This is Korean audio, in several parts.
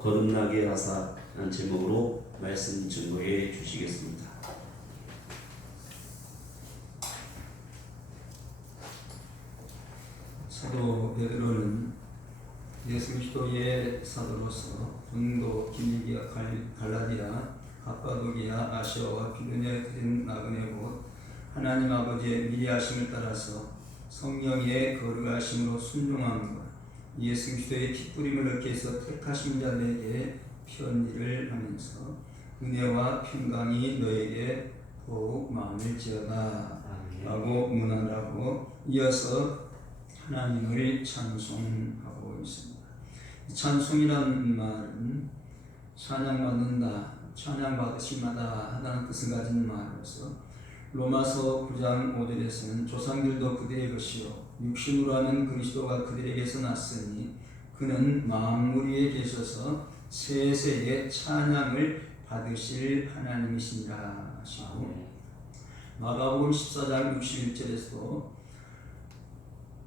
거듭나게 하사 라는 제목으로 말씀 증거해 주시겠습니다. 사도 베드로는 예수 그리스도의 사도로서 본도, 기니기아, 갈라디아, 갑바도기아, 아시아와 비두냐에 드린 나그네 곧 하나님 아버지의 미리하심을 따라서 성령의 거룩하심으로 순종함과 예수 그리스도의 핏부림을 얻기 위해서 택하신 자들에게 편지를 하면서 은혜와 평강이 너에게 더욱 많을지어다 라고 문안하고 이어서 하나님을 찬송하고 있습니다. 찬송이라는 말은 찬양받는다, 찬양받으심하다 하다는 뜻을 가진 말로서 로마서 9장 5절에서는 조상들도 그들의 것이요 육신으로 하는 그리스도가 그들에게서 났으니 그는 만물 위에 계셔서 세세에 찬양을 받으실 하나님이시니라 하시고 마가복음 14장 61절에서도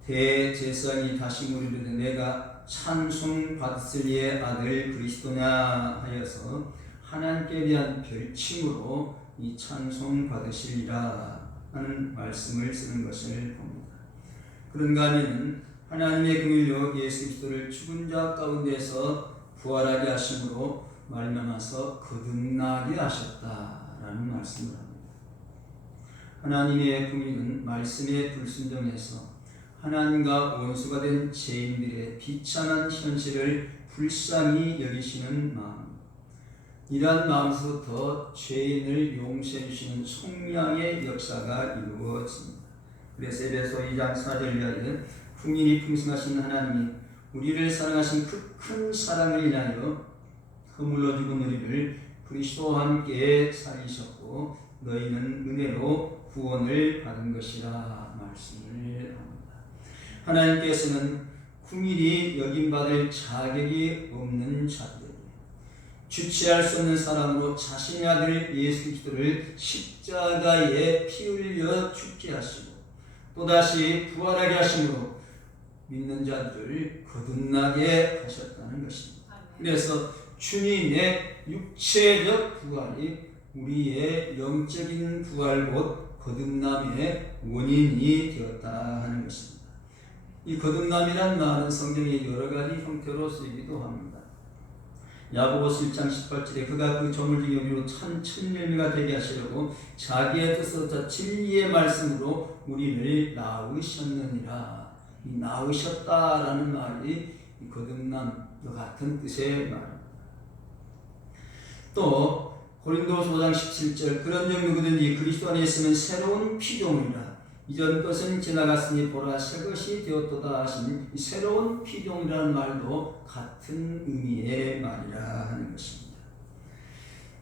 대제사장이 다시 물으되 내가 찬송 받으실 이의 아들 그리스도냐 하여서 하나님께 대한 별칭으로 이 찬송 받으시리라 하는 말씀을 쓰는 것을 봅니다. 그런가 하면 하나님의 긍휼로 예수 그리스도를 죽은 자 가운데서 부활하게 하심으로 말미암아서 거듭나게 하셨다라는 말씀을 합니다. 하나님의 긍휼은 말씀에 불순종해서 하나님과 원수가 된 죄인들의 비참한 현실을 불쌍히 여기시는 마음, 이러한 마음에서부터 죄인을 용서해 주시는 속량의 역사가 이루어집니다. 그래서 에베소 2장 4절 이하에 풍일이 풍성하신 하나님이 우리를 사랑하신 그 큰 사랑을 인하여 허물러 죽은 우리를 그리스도와 함께 살리셨고 너희는 은혜로 구원을 받은 것이라 말씀을 합니다. 하나님께서는 궁일이 여김받을 자격이 없는 자들에게 주체할 수 없는 사랑으로 자신의 아들 예수 그리스도를 십자가에 피 흘려 죽게 하시고 또다시 부활하게 하심으로 믿는 자들을 거듭나게 하셨다는 것입니다. 그래서 주님의 육체적 부활이 우리의 영적인 부활 곧 거듭남의 원인이 되었다 하는 것입니다. 이 거듭남이란 말은 성경의 여러 가지 형태로 쓰이기도 합니다. 야고보서 1장 18절에 그가 그 저물 중에 우리로 천열매가 되게 하시려고 자기의 뜻으로 진리의 말씀으로 우리를 낳으셨느니라. 이 낳으셨다라는 말이 이 거듭남과 같은 뜻의 말입니다. 또 고린도서 5장 17절 그런즉 누구든지 그리스도 안에 있으면 새로운 피조물이라 이전 것은 지나갔으니 보라 새 것이 되었도다 하신 이 새로운 피조물이라는 말도 같은 의미의 말이라 하는 것입니다.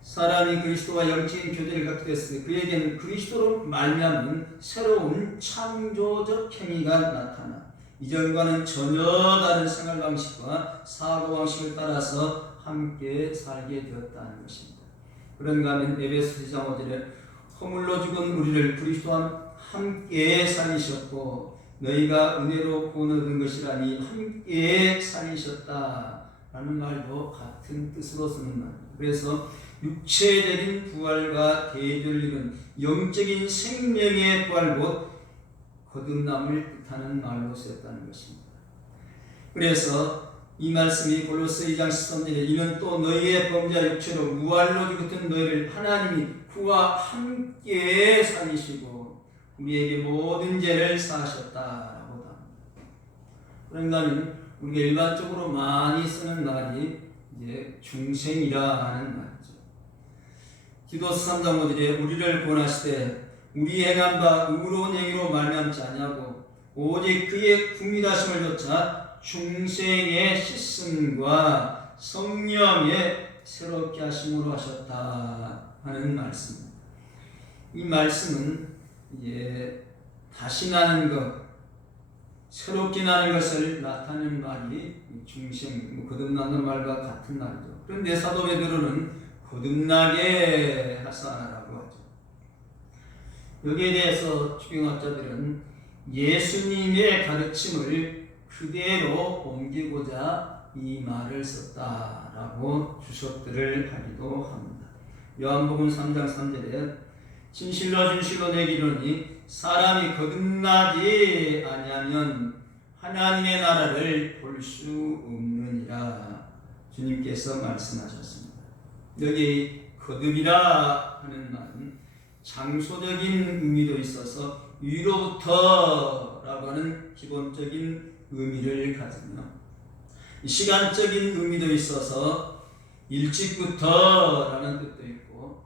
사람이 그리스도와 영적인 교제를 갖게 됐을 때 그에게는 그리스도로 말미암은 새로운 창조적 행위가 나타나 이전과는 전혀 다른 생활 방식과 사고 방식을 따라서 함께 살게 되었다는 것입니다. 그런가 하면 에베소 2장 5절에 허물로 죽은 우리를 그리스도와 함께 살리셨고 너희가 은혜로 구원 얻은 것이라니 함께 살리셨다라는 말도 같은 뜻으로 쓰는 말입니다. 그래서 육체적인 부활과 대조를 이룬 영적인 생명의 부활 곧 거듭남을 뜻하는 말로 쓰였다는 것입니다. 그래서 이 말씀이 골로새 2장 13절에 이는 또 너희의 범죄와 육체로 무할로 죽었던 너희를 하나님이 그와 함께 살리시고 우리에게 모든 죄를 사하셨다라고 합니다. 그런가 하면 우리가 일반적으로 많이 쓰는 말이 이제 중생이라 하는 말이죠. 디도서 3장 5절에 우리를 구원하시되 우리 행한 바 의로운 행위로 말미암지 아니하고 오직 그의 국민하심을 좇아 중생의 씻음과 성령의 새롭게 하심으로 하셨다 하는 말씀입니다. 이 말씀은 이제 다시 나는 것, 새롭게 나는 것을 나타내는 말이 중생, 거듭나는 말과 같은 말이죠. 그런데 사도 베드로는 거듭나게 하사라고 하죠. 여기에 대해서 추경학자들은 예수님의 가르침을 그대로 옮기고자 이 말을 썼다 라고 주석들을 하기도 합니다. 요한복음 3장 3절에 진실로 진실로 내게 이르노니 사람이 거듭나지 아니하면 하나님의 나라를 볼 수 없느니라 주님께서 말씀하셨습니다. 여기 거듭이라 하는 말은 장소적인 의미도 있어서 위로부터 라고 하는 기본적인 의미를 가지며 시간적인 의미도 있어서 일찍부터 라는 뜻도 있고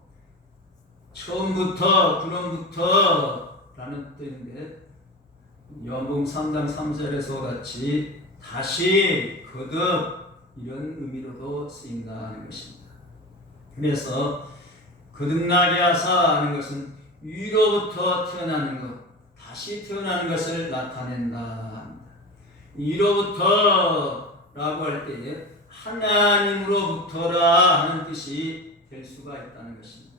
처음부터 근원부터 라는 뜻도 있는데 요한복음 3장 3절에서 같이 다시 거듭 이런 의미로도 쓰인다는 것입니다. 그래서 거듭나게 하사 하는 것은 위로부터 태어나는 것, 다시 태어나는 것을 나타낸다. 위로부터 라고 할 때에 하나님으로부터라 하는 뜻이 될 수가 있다는 것입니다.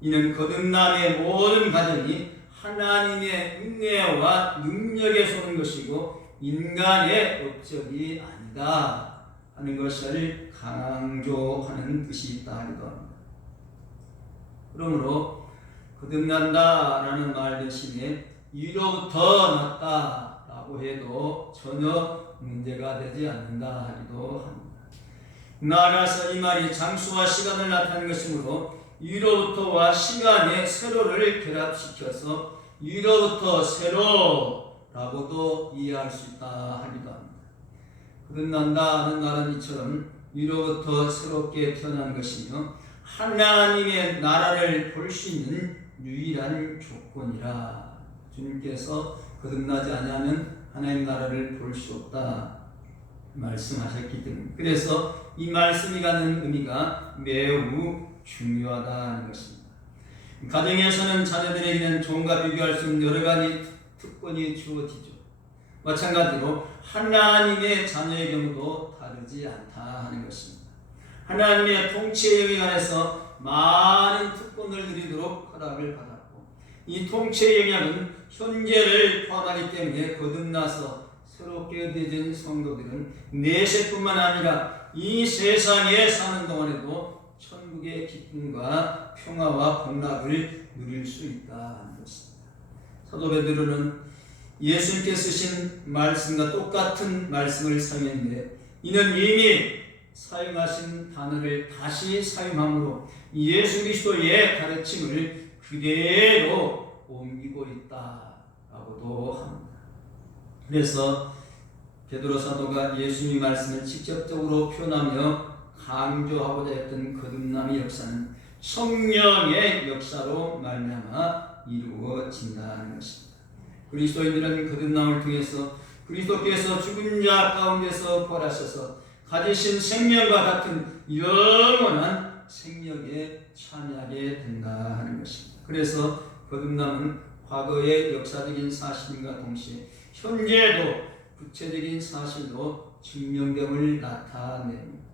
이는 거듭남의 모든 과정이 하나님의 은혜와 능력에서 오는 것이고 인간의 업적이 아니다 하는 것을 강조하는 뜻이 있다 하기도 합니다. 그러므로 거듭난다라는 말 대신에 위로부터 났다라고 해도 전혀 문제가 되지 않는다 하기도 합니다. 나아가서 이 말이 장수와 시간을 나타내는 것이므로 위로부터와 시간의 세로를 결합시켜서 위로부터 세로라고도 이해할 수 있다 하기도 합니다. 거듭난다 하는 말은 이처럼 위로부터 새롭게 태어난 것이며 하나님의 나라를 볼 수 있는 유일한 조건이라 주님께서 거듭나지 않으면 하나님 나라를 볼 수 없다 말씀하셨기 때문에 그래서 이 말씀이 갖는 의미가 매우 중요하다는 것입니다. 가정에서는 자녀들에게는 종과 비교할 수 없는 여러 가지 특권이 주어지죠. 마찬가지로 하나님의 자녀의 경우도 다르지 않다 하는 것입니다. 하나님의 통치의 영향 안에서 많은 특권을 누리도록 허락을 받았고 이 통치의 영향은 현재를 포함하기 때문에 거듭나서 새롭게 되어진 성도들은 내세뿐만 아니라 이 세상에 사는 동안에도 천국의 기쁨과 평화와 복락을 누릴 수 있다는 것입니다. 사도 베드로는 예수님께 쓰신 말씀과 똑같은 말씀을 사용했는데 이는 이미 사용하신 단어를 다시 사용함으로 예수 그리스도의 가르침을 그대로 옮기고 있다라고도 합니다. 그래서 베드로 사도가 예수님의 말씀을 직접적으로 표현하며 강조하고자 했던 거듭남의 역사는 성령의 역사로 말미암아 이루어진다는 것입니다. 그리스도인들은 거듭남을 통해서 그리스도께서 죽은 자 가운데서 부활하셔서 가지신 생명과 같은 영원한 생명에 참여하게 된다 하는 것입니다. 그래서 거듭남은 과거의 역사적인 사실과 동시에 현재도 구체적인 사실로 증명됨을 나타냅니다.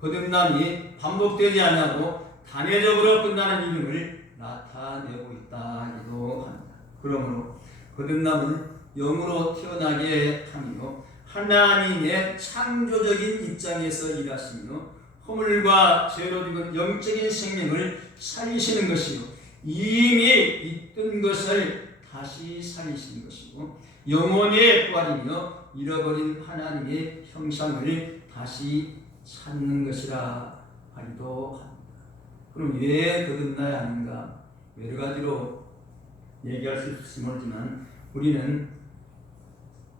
거듭남이 반복되지 않고 단회적으로 끝나는 이름을 나타내고 있다 하기도 합니다. 그러므로 거듭남은 영으로 태어나게 하며 하나님의 창조적인 입장에서 일하시며 허물과 죄로 죽은 영적인 생명을 살리시는 것이요 이미 있던 것을 다시 살리시는 것이고 영혼의 부활이며 잃어버린 하나님의 형상을 다시 찾는 것이라 하기도 합니다. 그럼 왜 거듭나야 하는가? 여러 가지로 얘기할 수 있을지 모르지만 우리는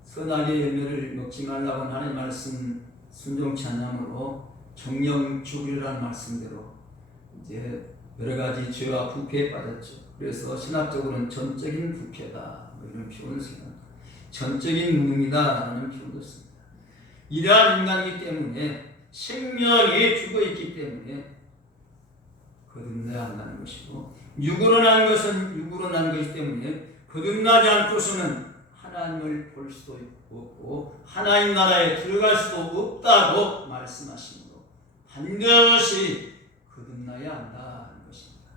선악의 열매를 먹지 말라고 하나님의 말씀 순종치 않으므로 정령 죽으리라는 말씀대로 이제 여러 가지 죄와 부패에 빠졌죠. 그래서 신학적으로는 전적인 부패다 이런 표현을 씁니다. 전적인 무능이다라는 표현도 씁니다. 이러한 인간이기 때문에 생명이 죽어있기 때문에 거듭나야 한다는 것이고 육으로 난 것은 육으로 난 것이기 때문에 거듭나지 않고서는 하나님을 볼 수도 없고 하나님 나라에 들어갈 수도 없다고 말씀하시므로 반드시 거듭나야 한다는 것입니다.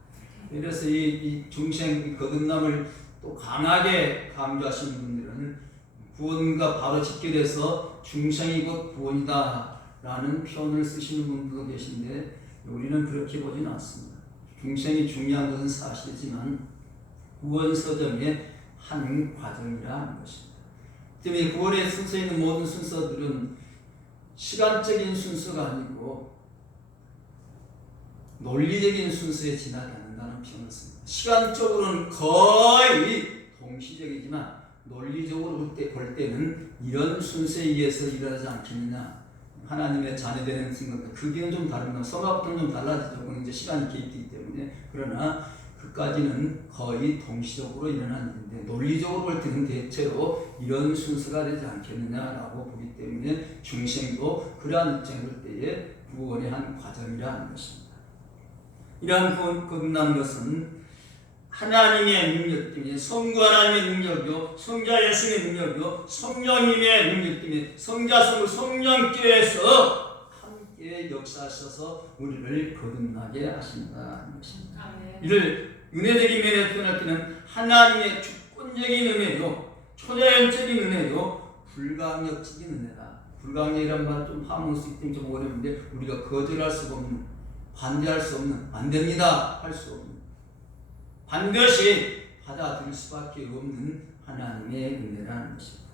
그래서 이 중생 거듭남을 또 강하게 강조하시는 분들은 구원과 바로 직결해서 중생이 곧 구원이다 라는 표현을 쓰시는 분들도 계신데 우리는 그렇게 보지는 않습니다. 중생이 중요한 것은 사실이지만 구원서정의 한 과정이라는 것입니다. 때문에 구원의 순서에 있는 모든 순서들은 시간적인 순서가 아니고 논리적인 순서에 지나지 않는다는 표현을 씁니다. 시간적으로는 거의 동시적이지만 논리적으로 볼 때는 이런 순서에 의해서 일어나지 않겠느냐. 하나님의 자녀되는 생각, 그게 좀 다릅니다. 성화부터는 좀 달라지죠. 그건 이제 시간이 개입되기 때문에. 그러나 그까지는 거의 동시적으로 일어나는 일인데 논리적으로 볼 때는 대체로 이런 순서가 되지 않겠느냐라고 보기 때문에 중생도 그러한 입장을 볼 때에 구원의 한 과정이라는 것입니다. 이러한 거듭난 것은 하나님의 능력 때문에 성부 하나님의 능력이요 성자 예수의 능력이요 성령님의 능력 때문에 성자 성부 성령께서 함께 역사하셔서 우리를 거듭나게 하신다는 것입니다. 이를 은혜적인 면에서 표현할 때는 하나님의 주권적인 은혜요 초자연적인 은혜요 불강력적인 은혜다. 불강력이란 말은 좀 파악할 수 있기 때문에 좀 어려운데 우리가 거절할 수가 없는, 반대할 수 없는, 안 됩니다 할 수 없는, 반드시 받아들일 수밖에 없는 하나님의 은혜라는 것입니다.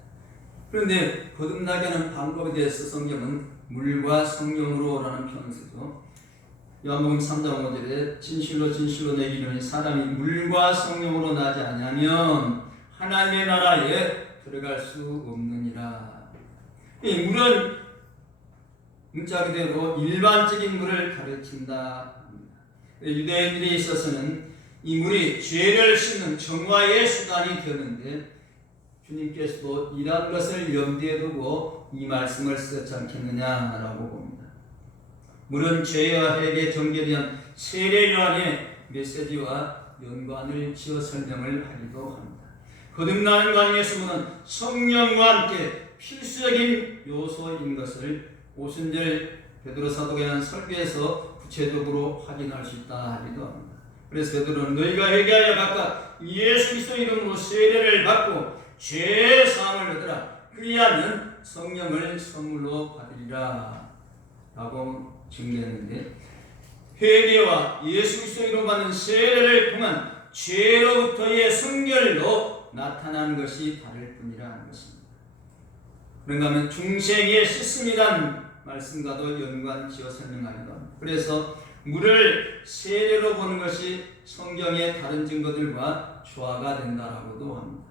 그런데 거듭나게 하는 방법에 대해서 성경은 물과 성령으로라는 표현을 쓰죠. 요한복음 3장 5절에 진실로 진실로 내게 이르노니 사람이 물과 성령으로 나지 아니하면 하나님의 나라에 들어갈 수 없느니라. 이 물은 문자 그대로 일반적인 물을 가르친다. 유대인들에 있어서는 이 물이 죄를 씻는 정화의 수단이 되었는데 주님께서도 이러한 것을 염두에 두고 이 말씀을 쓰셨지 않겠느냐라고 봅니다. 물은 죄와 회개 정죄에 대한 세례 요한의 메시지와 연관을 지어 설명을 하기도 합니다. 거듭나는 과정에서 물은 성령과 함께 필수적인 요소인 것을 오순절 베드로 사도가 한 설교에서 구체적으로 확인할 수 있다 하기도 합니다. 그래서 베드로는 너희가 회개하여 각각 예수 그리스도 이름으로 세례를 받고 죄 사함을 얻으라. 그리하면 성령을 선물로 받으리라 라고 증거했는데 회개와 예수 그리스도 이름으로 받는 세례를 통한 죄로부터의 성결로 나타나는 것이 다를 뿐이라는 것입니다. 그런가 하면 중생의 씻음이란 말씀과도 연관지어 설명하기도 합니다. 그래서 물을 세례로 보는 것이 성경의 다른 증거들과 조화가 된다라고도 합니다.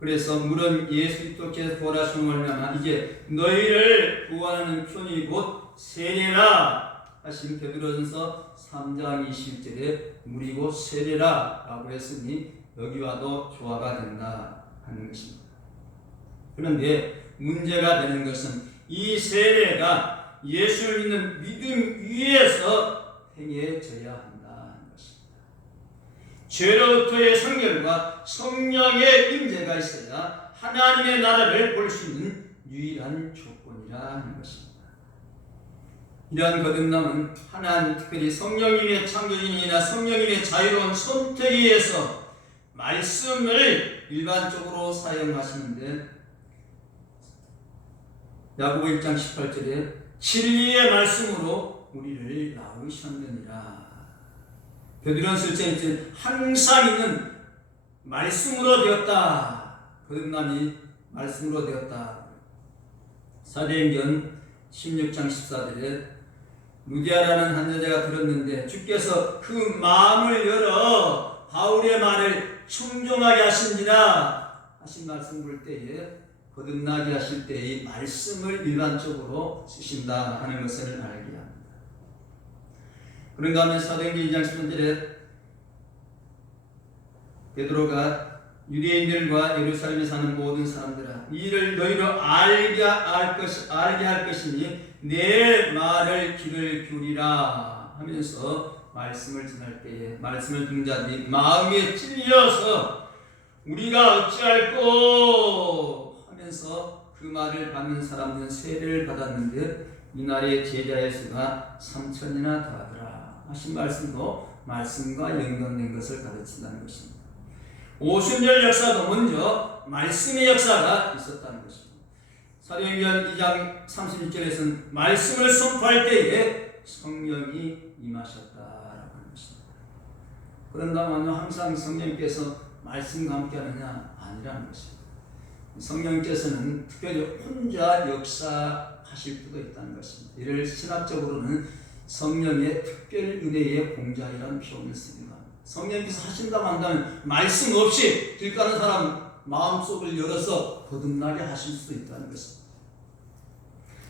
그래서 물은 예수 그리스도께서 부활하심으로 말미암아 이제 너희를 구원하는 표현이 곧 세례라 하신 베드로전서 3장 21절에 물이고 세례라 라고 했으니 여기와도 조화가 된다 하는 것입니다. 그런데 문제가 되는 것은 이 세례가 예수를 믿는 믿음 위에서 행해져야 한다는 것입니다. 죄로부터의 성결과 성령의 임재가 있어야 하나님의 나라를 볼 수 있는 유일한 조건이라 하는 것입니다. 이러한 거듭남은 하나님, 특별히 성령님의 창조인이나 성령님의 자유로운 선택에 의해서 말씀을 일반적으로 사용하시는데 야고보 1장 18절에 진리의 말씀으로 우리를 낳으셨느니라. 베드로전서 1장 항상 있는 말씀으로 되었다. 거듭남이 말씀으로 되었다. 사도행전 16장 14절에 루디아라는 한 여자가 들었는데 주께서 그 마음을 열어 바울의 말을 청종하게 하신지라 하신 말씀 볼 때에 거듭나게 하실 때의 말씀을 일반적으로 쓰신다 하는 것을 알게 합니다. 그런가 하면 사도행전 2장 10절에 베드로가 유대인들과 예루살렘에 사는 모든 사람들아 이 일을 너희로 알게 할 것이니 내 말을 귀를 기울이라 하면서 말씀을 전할 때에 말씀을 듣는 자들이 마음에 찔려서 우리가 어찌할꼬 하면서 그 말을 받는 사람들은 세례를 받았는데 이날의 제자의 수가 3,000이나 더하더라 하신 말씀도 말씀과 연관된 것을 가르친다는 것입니다. 오순절 역사도 먼저 말씀의 역사가 있었다는 것입니다. 사도행전 2장 31절에서는 말씀을 선포할 때에 성령이 임하셨다라고 하는 것입니다. 그런다면 항상 성령께서 말씀과 함께하느냐? 아니라는 것입니다. 성령께서는 특별히 혼자 역사하실 때도 있다는 것입니다. 이를 신학적으로는 성령의 특별 은혜의 공작이라는 표현을 쓰기도 합니다. 성령께서 하신다고 한다면 말씀 없이 길 가는 사람 마음속을 열어서 거듭나게 하실 수도 있다는 것입니다.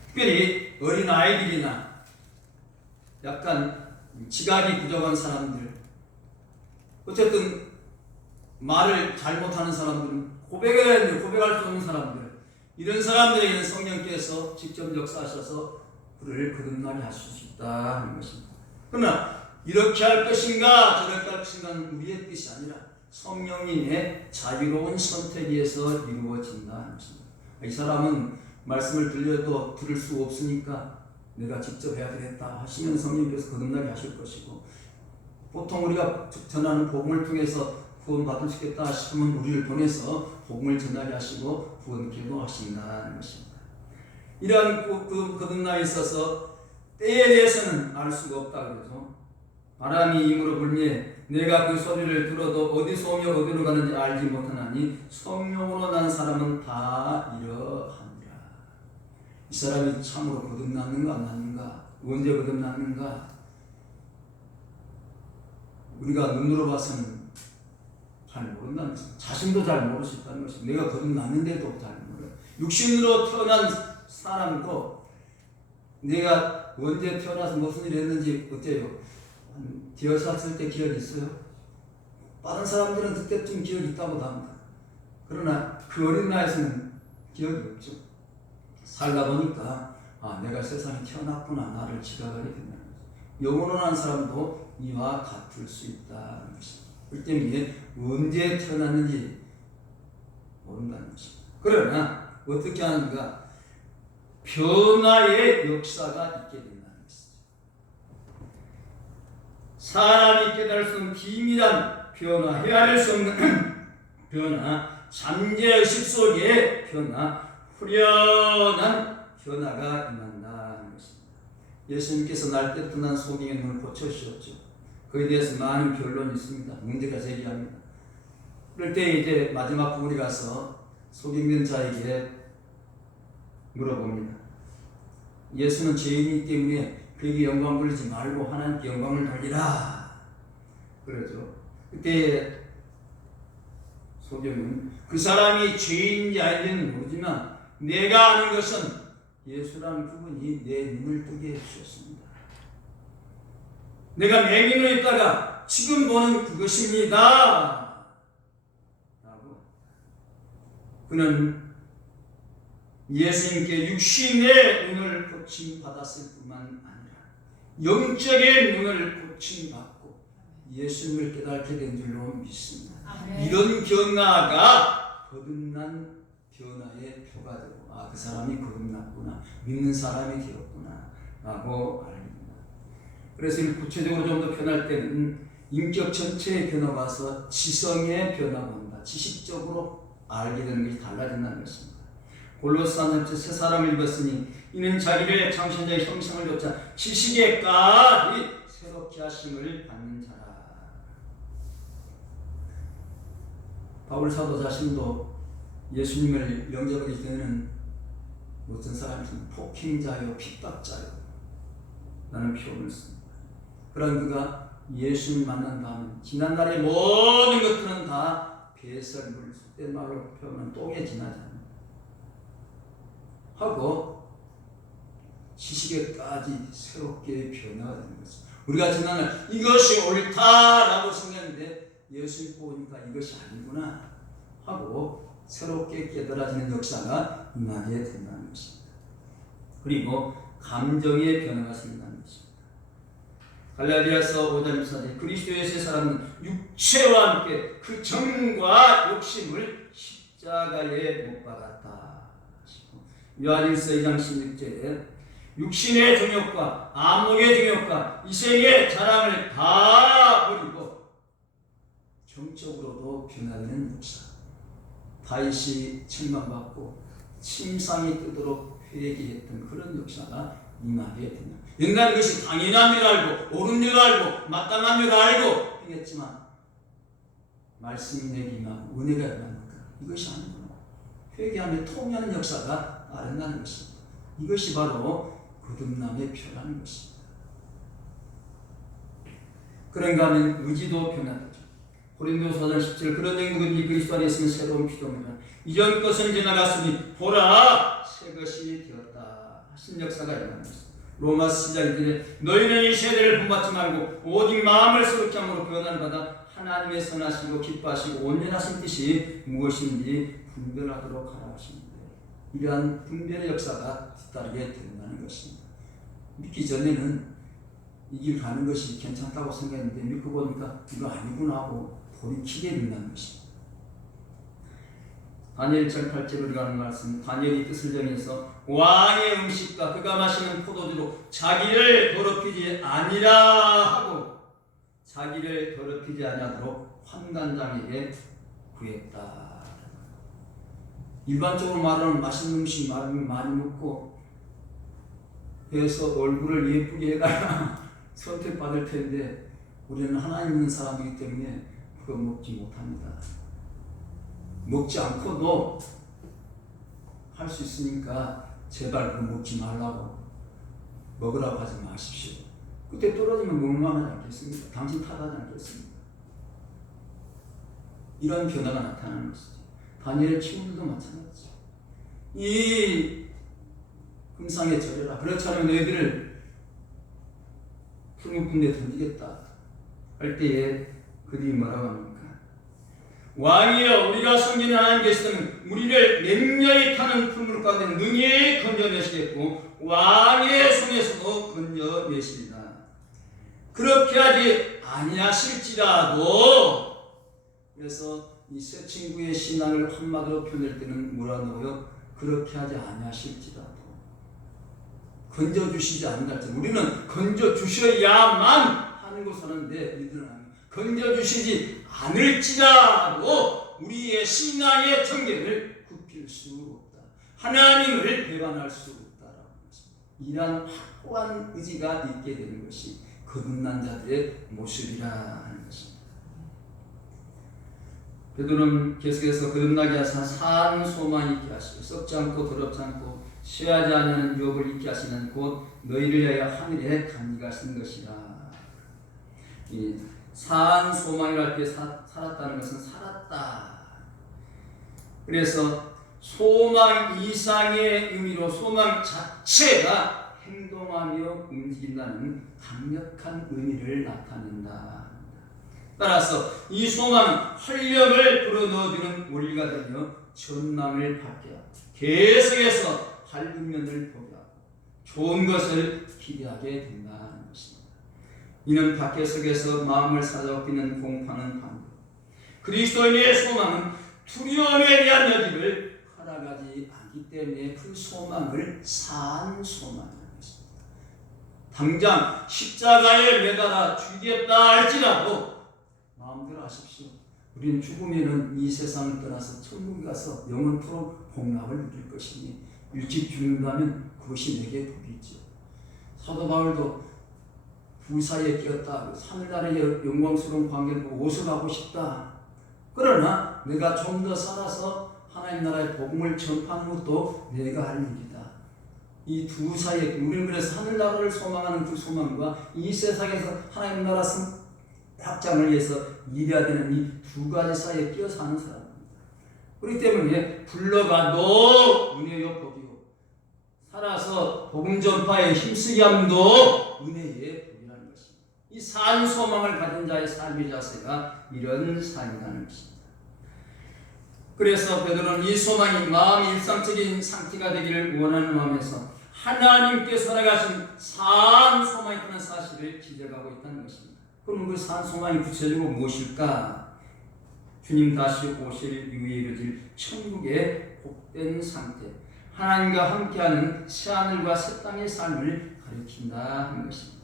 특별히 어린아이들이나 약간 지각이 부족한 사람들, 어쨌든 말을 잘못하는 사람들은 고백할 수 없는 사람들, 이런 사람들에게는 성령께서 직접 역사하셔서 그를 거듭나게 하실 수 있다 하는 것입니다. 그러나 이렇게 할 것인가 저렇게 할 것인가는 우리의 뜻이 아니라 성령님의 자유로운 선택에 의해서 이루어진다 하는 것입니다. 이 사람은 말씀을 들려도 들을 수 없으니까 내가 직접 해야 되겠다 하시면 성령께서 거듭나게 하실 것이고, 보통 우리가 전하는 복음을 통해서 구원 받을 수 있겠다 싶으면 우리를 보내서 복음을 전하게 하시고 구원 기도하신다는 것입니다. 이러한 거듭남에 있어서 때에 대해서는 알 수가 없다 그러죠. 바람이 임으로 불매 내가 그 소리를 들어도 어디서 오며 어디로 가는지 알지 못하나니 성령으로 난 사람은 다 이러하니라. 이 사람이 참으로 거듭났는가 안 났는가, 언제 거듭났는가, 우리가 눈으로 봐서는 잘 모른다는 것입니다. 자신도 잘 모를 수 있다는 것입니다. 내가 거듭났는데도 잘 몰라요. 육신으로 태어난 사람도 내가 언제 태어나서 무슨 일을 했는지 어때요? 되어섰을 때 기억이 있어요? 다른 사람들은 그때쯤 기억이 있다고 합니다. 그러나 그 어린 나이에서는 기억이 없죠. 살다 보니까 내가 세상에 태어났구나, 나를 지각하게 된다는 거죠. 영혼을 한 사람도 이와 같을 수 있다는 것입니다. 그 때문에 언제 태어났는지 모른다는 것입니다. 그러나 어떻게 하는가? 변화의 역사가 있게 된다는 것입니다. 사람이 깨달을 수 없는 기밀한 변화, 헤아릴 수 없는 변화, 잠재의식 속의 변화, 후련한 변화가 임한다는 것입니다. 예수님께서 날 때부터 난 소경의 눈을 고쳐주셨죠. 그에 대해서 많은 변론이 있습니다. 문제가 제기합니다. 그럴 때 이제 마지막 부분에 가서 소경된 자에게 물어봅니다. 예수는 죄인이기 때문에 그에게 영광 돌리지 말고 하나님께 영광을 돌리라 그러죠. 그때 소경은 그 사람이 죄인인지 아닌지는 모르지만 내가 아는 것은 예수라는 그분이 내 눈을 뜨게 해주셨습니다. 내가 맹인으로 있다가 지금 보는 그것입니다 라고, 그는 예수님께 육신의 눈을 고침받았을 뿐만 아니라 영적인 눈을 고침받고 예수님을 깨닫게 된 줄로 믿습니다. 이런 변화가 거듭난 변화의 표가 되고, 그 사람이 거듭났구나, 믿는 사람이 되었구나 라고 알립니다. 그래서 구체적으로 좀 더 변할 때는 인격 전체의 변화가 와서 지성의 변화가 온다. 지식적으로 알게 되는 것이 달라진다는 것입니다. 골로새서 새 사람을 입었으니 이는 자기를 창조한 자의 형상을 좇자 지식에까지 새롭게 하심을 받는 자라. 바울 사도 자신도 예수님을 영접하기 전에는 어떤 사람이 폭행자요 핍박자요 라는 표현을 씁니다. 그런 그가 예수를 만난 다음에 지난날의 모든 것들은 다 배설물, 속된 말로 표현하면 똥에 지나지 않는다 하고 지식에까지 새롭게 변화가 되는 것입니다. 우리가 지난날 이것이 옳다라고 생각했는데 예수님 보니까 이것이 아니구나 하고 새롭게 깨달아지는 역사가 임하게 된다는 것입니다. 그리고 감정의 변화가 생긴다는 것입니다. 갈라디아서 5장 24절 그리스도의 새 사람은 육체와 함께 그 정과 욕심을 십자가에 못 박았다. 요한일서 2장 16절에 육신의 정욕과 안목의 정욕과 이생의 자랑을 다 버리고 정적으로도 변화되는 역사. 다윗이 책망받고 침상이 뜨도록 회개했던 그런 역사가 임하게 된다. 인간은 그것이 당연한 줄 알고 옳은 줄 알고 마땅한 줄 알고 하겠지만 말씀이 내게 임하고 은혜가 임하니까 이것이 아니구나. 회개하며 통하는 역사가 따른다는 것입니다. 이것이 바로 거듭남의 표라는 것입니다. 그런가 하면 의지도 변화되죠. 고린도서 4장 10절 그런 영국은 그리스도 안에 있으면 새로운 피조물이라 이전 것은 지나갔으니 보라 새 것이 되었다 하신 역사가 일어나는 것입니다. 로마서 10장 1절에 너희는 이 세대를 본받지 말고 오직 마음을 새롭게 함으로 변화를 받아 하나님의 선하시고 기뻐하시고 온전하신 뜻이 무엇인지 분별하도록 하라 하십니다. 이러한 분별의 역사가 뒤따르게 된다는 것입니다. 믿기 전에는 이 길 가는 것이 괜찮다고 생각했는데 믿고 보니까 이거 아니구나 하고 돌이키게 된다는 것입니다. 다니엘 1장 8절 우리가 하는 말씀 다니엘이 뜻을 정해서 왕의 음식과 그가 마시는 포도주로 자기를 더럽히지 아니라 하고 자기를 더럽히지 아니하도록 환관장에게 구했다. 일반적으로 말하는 맛있는 음식 많이 먹고 해서 얼굴을 예쁘게 해가야 선택받을 텐데 우리는 하나님 있는 사람이기 때문에 그거 먹지 못합니다. 먹지 않고도 할 수 있으니까 제발 그거 먹지 말라고 먹으라고 하지 마십시오. 그때 떨어지면 멍망하지 않겠습니까? 당신 탓하지 않겠습니까? 이런 변화가 나타나는 것이죠. 다니엘 친구들도 마찬가지죠. 이 금상에 절여라. 그렇지 않으면 너희들을 풀무꾼에 던지겠다 할 때에 그들이 뭐라고 합니까? 왕이여 우리가 섬기는 하나님께서는 우리를 맹렬히 타는 풀물 가운데 능히 건져내시겠고 왕의 손에서도 건져내시리라. 그렇게 하지 아니하실지라도 그래서 이 새 친구의 신앙을 한마디로 표현할 때는 뭐라 넣어요? 그렇게 하지 아니하실지라도 건져주시지 않는다. 우리는 건져주셔야만 하는 거 사는데 이들은 건져주시지 않을지라도 우리의 신앙의 청계를 굽힐 수 없다. 하나님을 배반할 수 없다라고 했습니다. 이러한 확고한 의지가 있게 되는 것이 거듭난 자들의 모습이라 하는 것입니다. 베드로는 계속해서 거듭나게 하사 산 소망 있게 하시고 썩지 않고 더럽지 않고 쇠하지 않는 유업을 있게 하시는 곧 너희를 위하여 하늘에 간직하시는 것이라. 이 산 소망이랄 때 살았다는 것은 살았다. 그래서 소망 이상의 의미로 소망 자체가 행동하며 움직인다는 강력한 의미를 나타낸다. 따라서 이 소망은 활력을 불어넣어주는 원리가 되며 전망을 받게 하고 계속해서 밝은 면을 보게 하고 좋은 것을 기대하게 된다는 것입니다. 이는 밖에 속에서 마음을 사로잡히는 공파는 반대. 그리스도인의 소망은 두려움에 대한 여지를 허락하지 않기 때문에 그 소망을 산 소망이라는 것입니다. 당장 십자가에 매달아 죽겠다 할지라도 마음대로 하십시오. 우리는 죽으면은 이 세상을 떠나서 천국에 가서 영원토록 복락을 누릴 것이니 일찍 죽는다면 그것이 내게 복이죠. 사도 바울도 부사에 끼었다. 하늘나라의 영광스러운 관계를 보고 오서가고 싶다. 그러나 내가 좀 더 살아서 하나님 나라의 복음을 전파하는 것도 내가 할 일이다. 이 두 사이에 우리는 그래서 하늘나라를 소망하는 그 소망과 이 세상에서 하나님 나라 확장을 위해서 일해야 되는 이 두 가지 사이에 끼어 사는 사람입니다. 그렇기 때문에 불러가도 은혜요 복이요 살아서 복음 전파에 힘쓰게 함도 은혜의 복이라는 것입니다. 이 산 소망을 가진 자의 삶의 자세가 이런 삶이라는 것입니다. 그래서 베드로는 이 소망이 마음의 일상적인 상태가 되기를 원하는 마음에서 하나님께 살아가신 산 소망이 있다는 사실을 지적하고 있다는 것입니다. 그럼 그 산 소망이 구체적으로 무엇일까? 주님 다시 오실 이후에 이루어질 천국의 복된 상태, 하나님과 함께하는 새하늘과 새 땅의 삶을 가리킨다 하는 것입니다.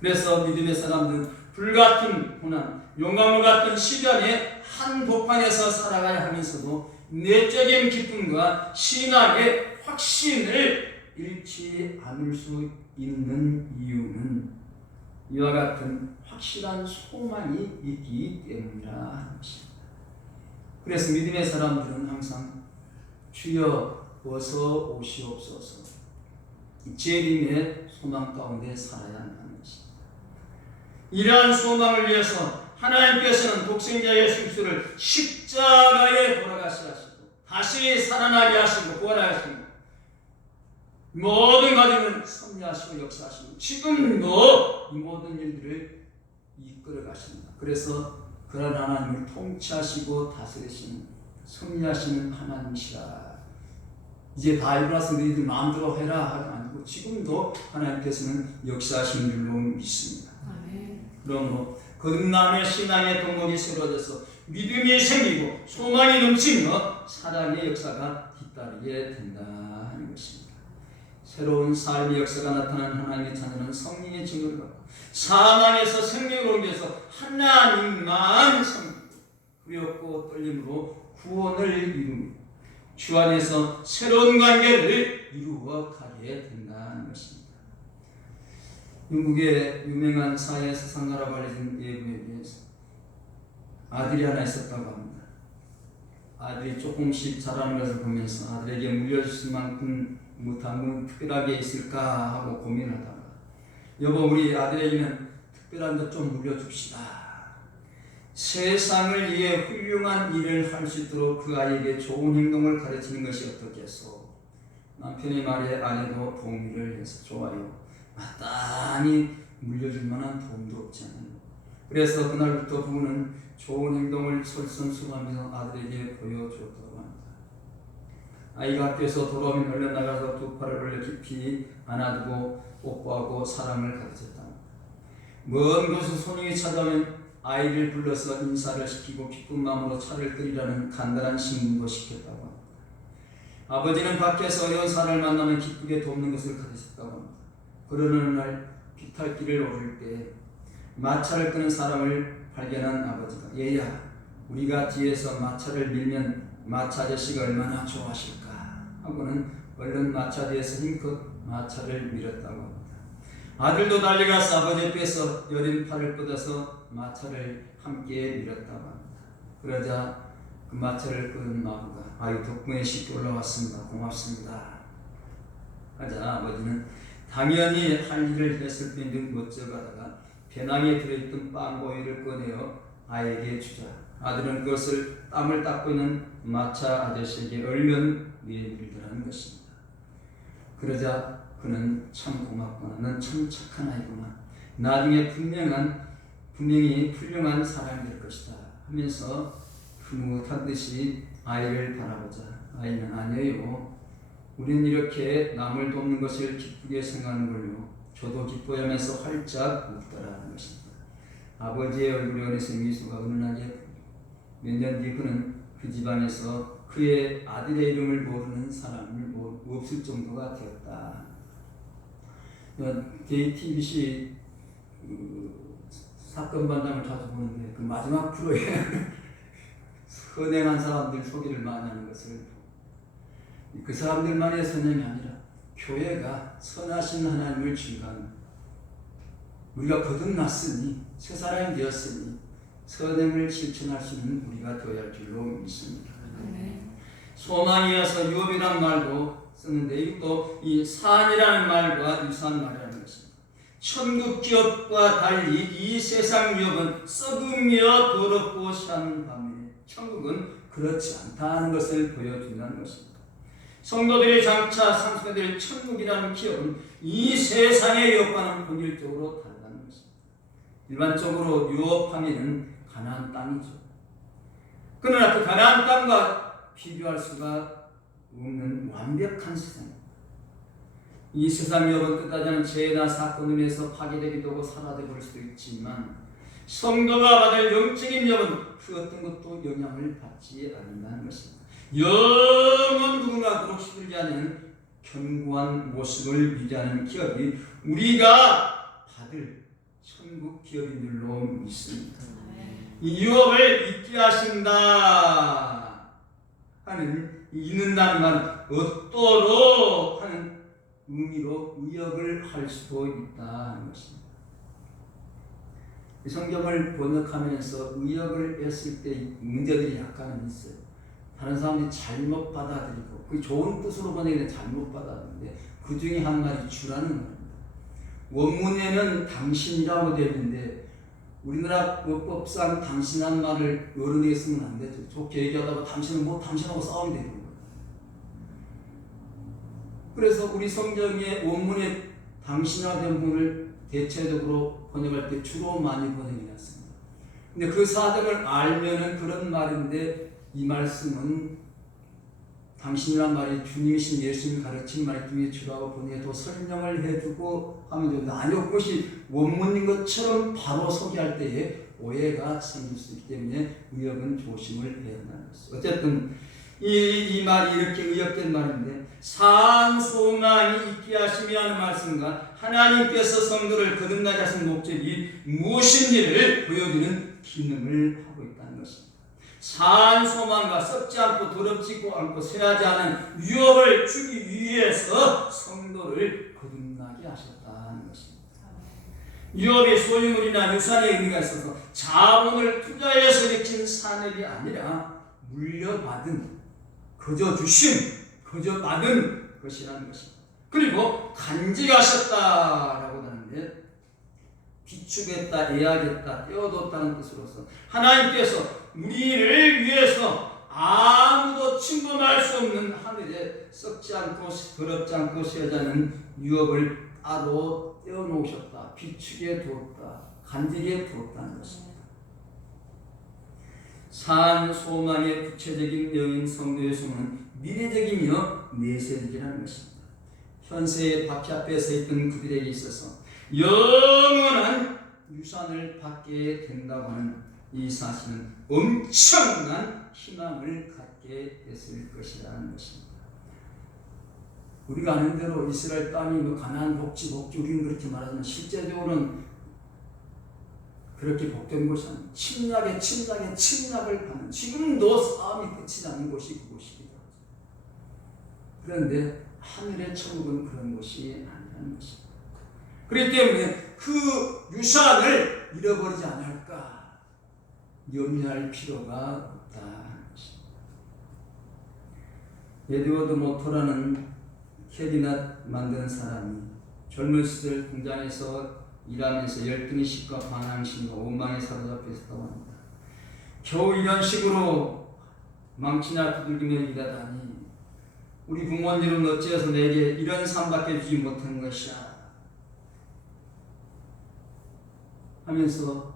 그래서 믿음의 사람들은 불같은 고난, 용광로 같은 시련의 한 복판에서 살아가야 하면서도 내적인 기쁨과 신앙의 확신을 잃지 않을 수 있는 이유는 이와 같은 확실한 소망이 있기 때문이라 하는 것입니다. 그래서 믿음의 사람들은 항상 주여 어서 오시옵소서 재림의 소망 가운데 살아야 한다는 것입니다. 이러한 소망을 위해서 하나님께서는 독생자 예수 그리스도를 십자가에 돌아가시게 하시고 다시 살아나게 하시고 부활하시고 모든 과정을 섭리하시고 역사하시고 지금도 이 모든 일들을 이끌어 가십니다. 그래서 그런 하나님을 통치하시고 다스리시는 섭리하시는 하나님이시라. 이제 다 일어나서 너희들 마음대로 해라 하지 아니고 지금도 하나님께서는 역사하시는 줄로 믿습니다. 그러므로 거듭남의 신앙의 동력이 세워져서 믿음이 생기고 소망이 넘치며 사랑의 역사가 뒤따르게 된다 하는 것입니다. 새로운 삶의 역사가 나타난 하나님의 자녀는 성령의 증거를 받고 사망에서 생명으로 옮겨서 하나님만 섬기고 두렵고 떨림으로 구원을 이루며 주 안에서 새로운 관계를 이루어 가게 된다는 것입니다. 영국의 유명한 사회사상가라고 알려진 예부에 비해서 아들이 하나 있었다고 합니다. 아들이 조금씩 자라는 것을 보면서 아들에게 물려주실 만큼 무엇한 특별하게 있을까 하고 고민하다가 여보 우리 아들에게는 특별한 것 좀 물려줍시다. 세상을 위해 훌륭한 일을 할 수 있도록 그 아이에게 좋은 행동을 가르치는 것이 어떻겠소. 남편의 말에 아내도 동의를 해서 좋아요. 마땅히 물려줄 만한 도움도 없잖아요. 그래서 그날부터 부부는 좋은 행동을 솔선수범하면서 아들에게 보여주었다고 합니다. 아이가 학교에서 돌아오면 얼른 나가서 두 팔을 올려 깊이 안아두고 뽀뽀하고 사랑을 가르쳤다. 먼 곳에서 손님이 찾아오면 아이를 불러서 인사를 시키고 기쁜 마음으로 차를 끓이라는 간단한 신문도 시켰다고 합니다. 아버지는 밖에서 어려운 사람을 만나면 기쁘게 돕는 것을 가르쳤다고 합니다. 그러는 날 비탈길을 오를 때 마차를 끄는 사람을 발견한 아버지가 얘야 우리가 뒤에서 마차를 밀면 마차 아저씨가 얼마나 좋아하실까 하고는 얼른 마차 뒤에서 힘껏 마차를 밀었다고 합니다. 아들도 달려가서 아버지 옆에서 여린 팔을 뻗어서 마차를 함께 밀었다고 합니다. 그러자 그 마차를 끄는 아버가 아유 덕분에 쉽게 올라왔습니다. 고맙습니다. 하자 아버지는 당연히 할 일을 했을 뿐인데 멋져가다가 배낭에 들어있던 빵고기를 꺼내어 아이에게 주자 아들은 그것을 땀을 닦고 있는 마차 아저씨에게 얼른 내밀더라는 것입니다. 그러자 그는 참 고맙구나. 넌 참 착한 아이구나. 나중에 분명히 훌륭한 사람이 될 것이다 하면서 흐뭇한 듯이 아이를 바라보자 아이는 아니에요. 우리는 이렇게 남을 돕는 것을 기쁘게 생각하는 걸요. 저도 기뻐하면서 활짝 웃더라는 것입니다. 아버지의 얼굴에 어느새 미소가 은은하게 몇 년 뒤 그는 그 집안에서 그의 아들의 이름을 모르는 사람이 없을 정도가 되었다. JTBC 사건 반장을 자주 보는데 그 마지막 프로에 선행한 사람들 소개를 많이 하는 것을 그 사람들만의 선행이 아니라 교회가 선하신 하나님을 증거하는 우리가 거듭났으니 새 사람이 되었으니 선행을 실천할 수 있는 우리가 되어야 할 줄로 믿습니다. 소망이어서 유업이라는 말도 쓰는데 이것도 이 산이라는 말과 유사한 말이라는 것입니다. 천국 기업과 달리 이 세상 유업은 썩으며 더럽고 샤는 반면에 천국은 그렇지 않다는 것을 보여준다는 것입니다. 성도들이 장차 상속해야 될 천국이라는 기업은 이 세상의 유업과는 본질적으로 다르다는 것입니다. 일반적으로 유업하면은 가나안 땅이죠. 그러나 그 가나안 땅과 비교할 수가 없는 완벽한 세상입니다. 이 세상 유업은 끝나지 않은 재해나 사건으로 인해서 파괴되기도 하고 사라져 버릴 수도 있지만 성도가 받을 영적인 유업은 그 어떤 것도 영향을 받지 않는다는 것입니다. 영원 누구나도록 시들지 않은 견고한 모습을 유지하는 기업이 우리가 받을 천국 기업인 줄로 믿습니다. 이 유업을 잊게 하신다 하는 잊는다는 말은 얻도록 하는 의미로 의역을 할 수도 있다 하는 것입니다. 이 성경을 번역하면서 의역을 했을 때 문제들이 약간은 있어요. 다른 사람들이 잘못 받아들이고 그 좋은 뜻으로 번역이 잘못 받아들이는데 그 중에 한 말이 주라는 말입니다. 원문에는 당신이라고 되어 있는데 우리나라 법상 당신이라는 말을 어른에게 쓰면 안 되죠. 좋게 얘기하다가 당신은 뭐 당신하고 싸우면 되는 거예요. 그래서 우리 성경의 원문에 당신이라 된 부분을 대체적으로 번역할 때 주로 많이 번역이 났습니다. 근데 그 사정을 알면은 그런 말인데 이 말씀은 당신이란 말이 주님이신 예수님 가르친 말씀에 주라고 번역해 더 설명을 해주고 하면 되는데 아니요, 그것이 원문인 것처럼 바로 소개할 때에 오해가 생길 수 있기 때문에 의역은 조심을 해야 한다는 것이죠. 어쨌든 이 말이 이렇게 의역된 말인데 산 소망이 있게 하시며 하는 말씀과 하나님께서 성도를 거듭나게 하신 목적이 무엇인지를 보여주는 기능을 하고 있다는 것입니다. 산 소망과 썩지 않고 더럽지고 않고 쇠하지 않은 유업을 주기 위해서 성도를 거듭나게 하셨다는 것입니다. 유업의 소유물이나 유산의 의미가 있어서 자본을 투자해서 일으킨 산업이 아니라 물려받은 거저 주심, 거저 받은 것이라는 것입니다. 그리고 간직하셨다라고 하는데 비축했다, 예약했다, 떼어뒀다는 뜻으로서 하나님께서 우리를 위해서 아무도 침범할 수 없는 하늘에 썩지 않고 더럽지 않고 쇠하지 않은 유업을 따로 떼어놓으셨다, 비축해 두었다, 간직해 두었다는 것입니다. 산 소망의 구체적인 영인 성도의 소망은 미래적이며 내세적이라는 것입니다. 현세의 바퀴 앞에 서 있던 그들에게 있어서 영원한 유산을 받게 된다고 하는 이 사실은 엄청난 희망을 갖게 됐을 것이라는 것입니다. 우리가 아는 대로 이스라엘 땅이 가나안 복지 우리는 그렇게 말하지만 실제적으로는 그렇게 복된 곳이 아니에요. 침략을 받는 지금도 싸움이 끝이 나는 곳이 그곳이기도 하죠. 그런데 하늘의 천국은 그런 곳이 아니라는 것입니다. 그렇기 때문에 그 유산을 잃어버리지 않을까 염려할 필요가 없다는 것입니다. 에드워드 모터라는 캐비닛 만드는 사람이 젊은 시절 공장에서 일하면서 열등의 식과 반항심과 원망에 사로잡혀 있었다고 합니다. 겨우 이런 식으로 망치나 두들기며 일하다니 우리 부모님은 어찌해서 내게 이런 삶밖에 주지 못한 것이야 하면서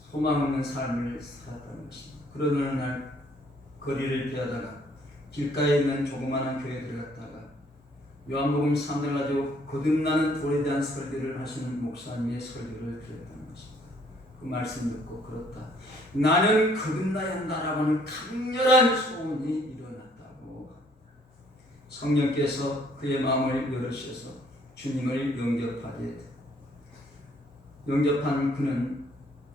소망 없는 삶을 살았다는 것입니다. 그런 어느 날 거리를 피하다가 길가에 있는 조그마한 교회에 들어갔다가 요한복음 3장을 가지고 거듭나는 돌에 대한 설교를 하시는 목사님의 설교를 들었다는 것입니다. 그 말씀 듣고 그렇다. 나는 거듭나야 한다라고 하는 강렬한 소원이 일어났다고 합니다. 성령께서 그의 마음을 열으셔서 주님을 영접한 그는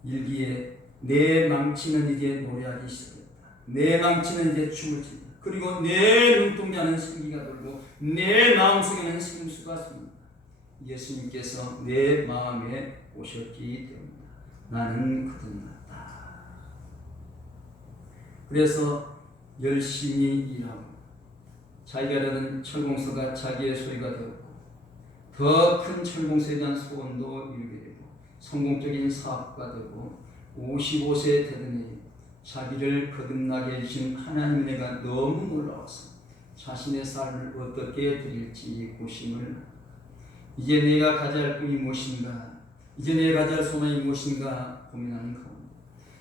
일기에 내 망치는 이제 노래하기 시작했다. 내 망치는 이제 춤을 춘다. 그리고 내 눈동자는 생기가 돌고 내 마음속에는 생수가 솟는다. 예수님께서 내 마음에 오셨기 때문이다. 나는 거듭났다. 그래서 열심히 일하고 자기가 일하는 철공소가 자기의 소유가 되었고 더 큰 철공소에 대한 소원도 이루게 되고 성공적인 사업가 되고 55세에 되더니 자기를 거듭나게 해주신 하나님 은혜가 너무 놀라워서 자신의 삶을 어떻게 드릴지 고심을 이제 내가 가져야 할 꿈이 무엇인가, 이제 내가 가져야 할 소망이 무엇인가 고민하는 가운데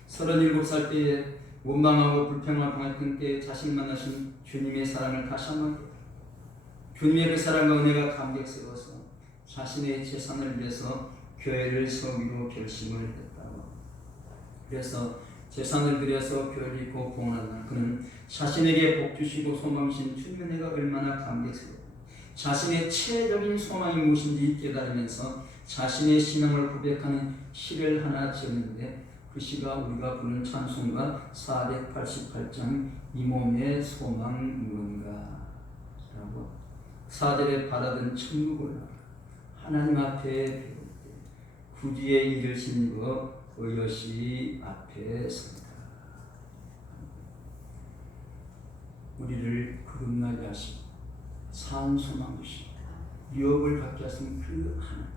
37살 때에 원망하고 불평을 당했던 때에 자신을 만나신 주님의 사랑을 다시 한번 주님의 그 사랑과 은혜가 감격스러워서 자신의 재산을 위해서 교회를 세우기로 결심을 했다고. 그래서 재산을 들여서 교회를 잇고 봉헌한다. 그는 자신에게 복 주시고 소망이신 주님의 은혜가 얼마나 감격스럽고 자신의 최적인 소망이 무엇인지 깨달으면서 자신의 신앙을 고백하는 시를 하나 지었는데 그 시가 우리가 부르는 찬송가 488장 이 몸의 소망 무언가 라고 4절에 바라던 천국을 하나님 앞에 배울 때 구주의 일을 신고 의여시 앞에 선다. 우리를 거듭나게 하시고 산 소망 주시고 유업을 갖게 하신 그 하나님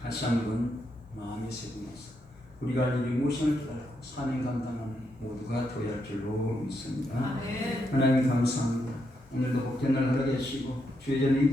다시 한번 마음에 새기면서 우리가 할 일이 무엇을 기다리고 사명 감당하는 모두가 되어야 할 줄로 믿습니다. 아멘. 하나님 감사합니다. 오늘도 복된 날 허락해 주시고 주의 전에 이끌